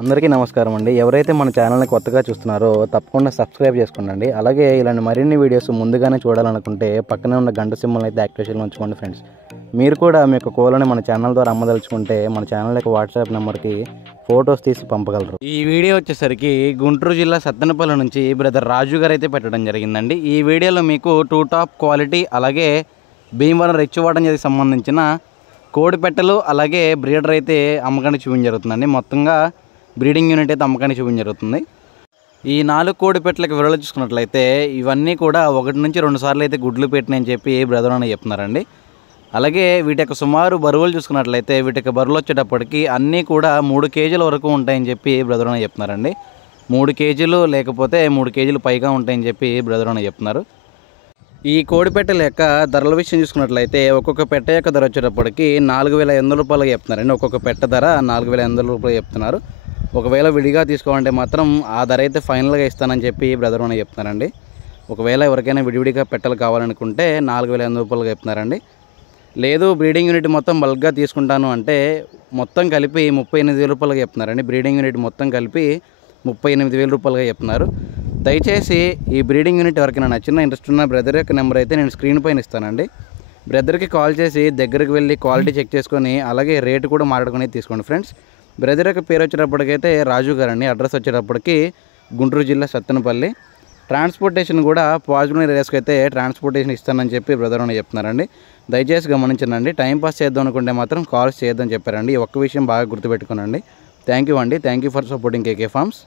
అందరికీ నమస్కారం అండి. ఎవరైతే మన ఛానల్ని కొత్తగా చూస్తున్నారో తప్పకుండా సబ్స్క్రైబ్ చేసుకోండి. అలాగే ఇలాంటి మరిన్ని వీడియోస్ ముందుగానే చూడాలనుకుంటే పక్కనే ఉన్న గంట సింబల్ని అయితే యాక్టివేషన్లో ఉంచుకోండి ఫ్రెండ్స్. మీరు కూడా మీ యొక్క కోళ్ళని మన ఛానల్ ద్వారా అమ్మదలుచుకుంటే మన ఛానల్ యొక్క వాట్సాప్ నెంబర్కి ఫొటోస్ తీసి పంపగలరు. ఈ వీడియో వచ్చేసరికి గుంటూరు జిల్లా సత్తెనపల్లి నుంచి బ్రదర్ రాజు గారు అయితే పెట్టడం జరిగిందండి. ఈ వీడియోలో మీకు 2 టాప్ క్వాలిటీ అలాగే భీమవరం రెచ్చివాడకి సంబంధించిన కోడి పెట్టలు అలాగే బ్రీడర్ అయితే అమ్మకాన్ని చూపించడం జరుగుతుందండి. మొత్తంగా బ్రీడింగ్ యూనిట్ అయితే అమ్మకాన్ని చూపించడం జరుగుతుంది. ఈ 4 కోడి పెట్టలకు వివరాలు చూసుకున్నట్లయితే ఇవన్నీ కూడా 1 నుంచి 2 సార్లు అయితే గుడ్లు పెట్టినాయని చెప్పి బ్రదర్ అని చెప్తున్నారండి. అలాగే వీటి యొక్క సుమారు బరువులు చూసుకున్నట్లయితే వీటి యొక్క బరువులు వచ్చేటప్పటికి అన్నీ కూడా 3 కేజీల వరకు ఉంటాయని చెప్పి బ్రదర్ అని చెప్తున్నారండి. 3 కేజీలు లేకపోతే 3 కేజీలు పైగా ఉంటాయని చెప్పి బ్రదర్ అని చెప్తున్నారు. ఈ కోడి పెట్టెల యొక్క ధరల విషయం చూసుకున్నట్లయితే ఒక్కొక్క పెట్ట యొక్క ధర వచ్చేటప్పటికి 4,500 రూపాయలుగా చెప్తున్నారండి. ఒక్కొక్క పెట్ట ధర 4,500 రూపాయలు చెప్తున్నారు. ఒకవేళ విడిగా తీసుకోవాలంటే మాత్రం ఆ ధర అయితే ఫైనల్గా ఇస్తానని చెప్పి బ్రదర్ అని చెప్తున్నారండి. ఒకవేళ ఎవరికైనా విడివిడిగా పెట్టలు కావాలనుకుంటే 4,500 రూపాయలుగా చెప్తున్నారండి. లేదు బ్రీడింగ్ యూనిట్ మొత్తం బల్క్గా తీసుకుంటాను అంటే మొత్తం కలిపి 38,000 రూపాయలుగా చెప్తున్నారండి. బ్రీడింగ్ యూనిట్ మొత్తం కలిపి 38,000 రూపాయలుగా చెప్తున్నారు. దయచేసి ఈ బ్రీడింగ్ యూనిట్ ఎవరికైనా నచ్చిన ఇంట్రెస్ట్ ఉన్న బ్రదర్ యొక్క నెంబర్ అయితే నేను స్క్రీన్ పైన ఇస్తానండి. బ్రదర్కి కాల్ చేసి దగ్గరికి వెళ్ళి క్వాలిటీ చెక్ చేసుకొని అలాగే రేటు కూడా మాట్లాడుకుని తీసుకోండి ఫ్రెండ్స్. బ్రదర్ యొక్క పేరు వచ్చేటప్పటికైతే రాజు గారు అండి. అడ్రస్ వచ్చేటప్పటికి గుంటూరు జిల్లా సత్తెనపల్లి. ట్రాన్స్పోర్టేషన్ కూడా పాజిటివ్ ఏరియాస్కి అయితే ట్రాన్స్పోర్టేషన్ ఇస్తానని చెప్పి బ్రదర్ అని చెప్తున్నారండి. దయచేసి గమనించండి. టైంపాస్ చేద్దాం అనుకుంటే మాత్రం కాల్స్ చేయొద్దని చెప్పారండి. ఈ ఒక్క విషయం బాగా గుర్తుపెట్టుకోనండి. థ్యాంక్ యూ అండి. Thank you for supporting K K forms.